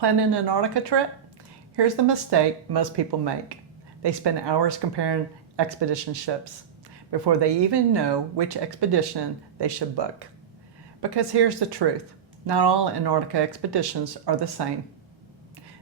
Plan an Antarctica trip? Here's the mistake most people make. They spend hours comparing expedition ships before they even know which expedition they should book. Because here's the truth, not all Antarctica expeditions are the same.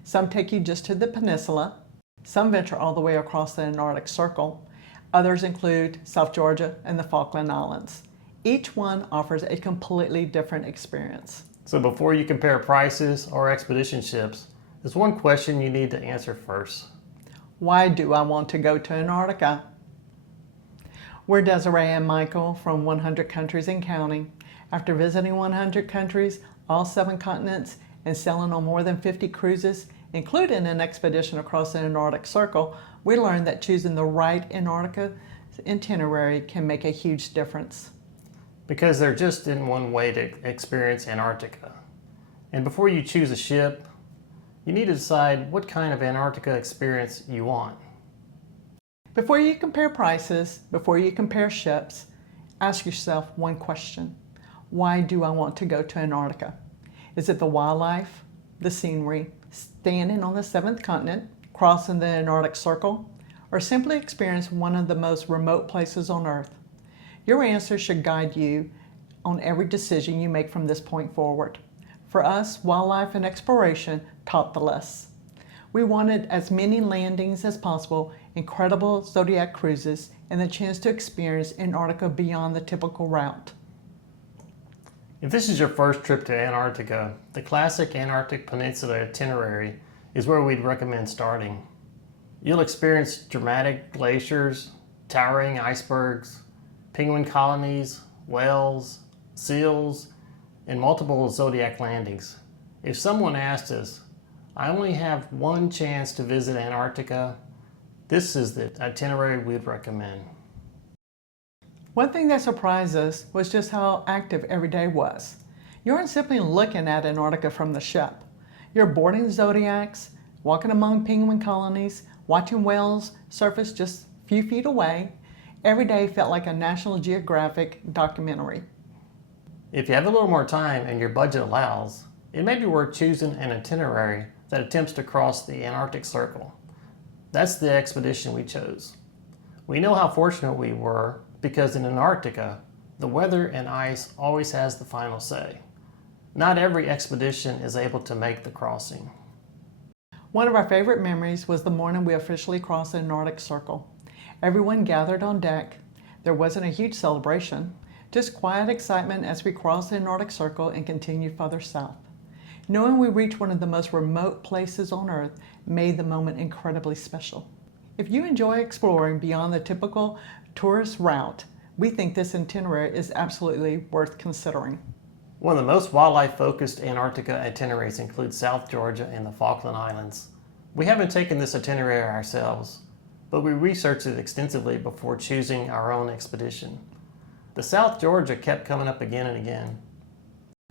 Some take you just to the Peninsula, some venture all the way across the Antarctic Circle, others include South Georgia and the Falkland Islands. Each one offers a completely different experience. So before you compare prices or expedition ships, there's one question you need to answer first. Why do I want to go to Antarctica? We're Desiree and Michael from 100 Countries and Counting. After visiting 100 countries, all 7 continents, and sailing on more than 50 cruises, including an expedition across the Antarctic Circle, we learned that choosing the right Antarctica itinerary can make a huge difference. Because there just isn't one way to experience Antarctica. And before you choose a ship, you need to decide what kind of Antarctica experience you want. Before you compare prices, before you compare ships, ask yourself one question. Why do I want to go to Antarctica? Is it the wildlife, the scenery, standing on the 7th continent, crossing the Antarctic Circle, or simply experience one of the most remote places on Earth? Your answer should guide you on every decision you make from this point forward. For us, wildlife and exploration topped the list. We wanted as many landings as possible, incredible Zodiac cruises, and the chance to experience Antarctica beyond the typical route. If this is your first trip to Antarctica, the classic Antarctic Peninsula itinerary is where we'd recommend starting. You'll experience dramatic glaciers, towering icebergs, penguin colonies, whales, seals, and multiple Zodiac landings. If someone asked us, I only have one chance to visit Antarctica, this is the itinerary we'd recommend. One thing that surprised us was just how active every day was. You aren't simply looking at Antarctica from the ship. You're boarding Zodiacs, walking among penguin colonies, watching whales surface just a few feet away. Every day felt like a National Geographic documentary. If you have a little more time and your budget allows, it may be worth choosing an itinerary that attempts to cross the Antarctic Circle. That's the expedition we chose. We know how fortunate we were because in Antarctica, the weather and ice always has the final say. Not every expedition is able to make the crossing. One of our favorite memories was the morning we officially crossed the Antarctic Circle. Everyone gathered on deck. There wasn't a huge celebration, just quiet excitement as we crossed the Antarctic Circle and continued further south. Knowing we reached one of the most remote places on Earth made the moment incredibly special. If you enjoy exploring beyond the typical tourist route, we think this itinerary is absolutely worth considering. One of the most wildlife-focused Antarctica itineraries includes South Georgia and the Falkland Islands. We haven't taken this itinerary ourselves, but we researched it extensively before choosing our own expedition. The South Georgia kept coming up again and again.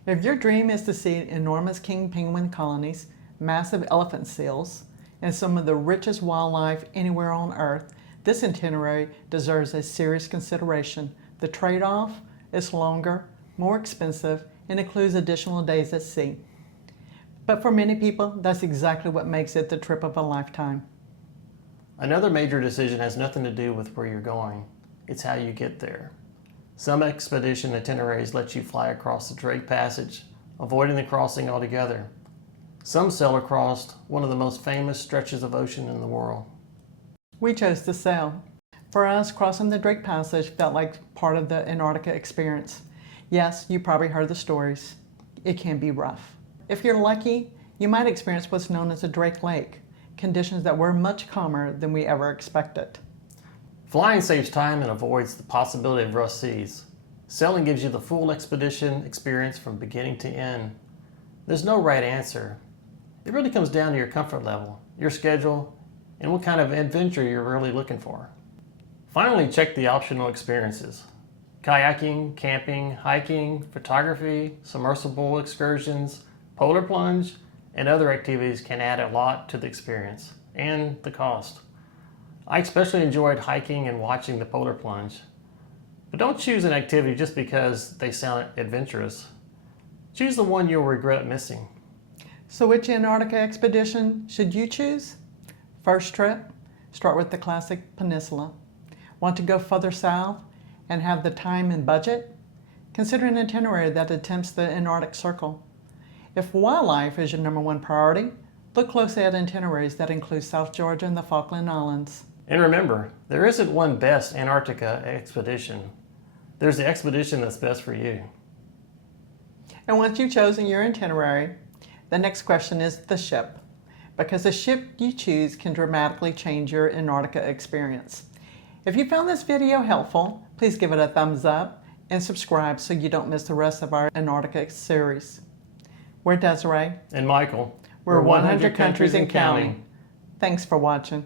If your dream is to see enormous king penguin colonies, massive elephant seals, and some of the richest wildlife anywhere on Earth, this itinerary deserves a serious consideration. The trade-off is longer, more expensive, and includes additional days at sea. But for many people, that's exactly what makes it the trip of a lifetime. Another major decision has nothing to do with where you're going. It's how you get there. Some expedition itineraries let you fly across the Drake Passage, avoiding the crossing altogether. Some sail across one of the most famous stretches of ocean in the world. We chose to sail. For us, crossing the Drake Passage felt like part of the Antarctica experience. Yes, you probably heard the stories. It can be rough. If you're lucky, you might experience what's known as a Drake Lake, conditions that were much calmer than we ever expected. Flying saves time and avoids the possibility of rough seas. Sailing gives you the full expedition experience from beginning to end. There's no right answer. It really comes down to your comfort level, your schedule, and what kind of adventure you're really looking for. Finally, check the optional experiences. Kayaking, camping, hiking, photography, submersible excursions, polar plunge, and other activities can add a lot to the experience and the cost. I especially enjoyed hiking and watching the polar plunge. But don't choose an activity just because they sound adventurous. Choose the one you'll regret missing. So which Antarctica expedition should you choose? First trip, start with the classic Peninsula. Want to go further south and have the time and budget? Consider an itinerary that attempts the Antarctic Circle. If wildlife is your #1 priority, look closely at itineraries that include South Georgia and the Falkland Islands. And remember, there isn't one best Antarctica expedition. There's the expedition that's best for you. And once you've chosen your itinerary, the next question is the ship, because the ship you choose can dramatically change your Antarctica experience. If you found this video helpful, please give it a thumbs up and subscribe so you don't miss the rest of our Antarctica series. We're Desiree. And Michael. We're 100 countries and counting. Thanks for watching.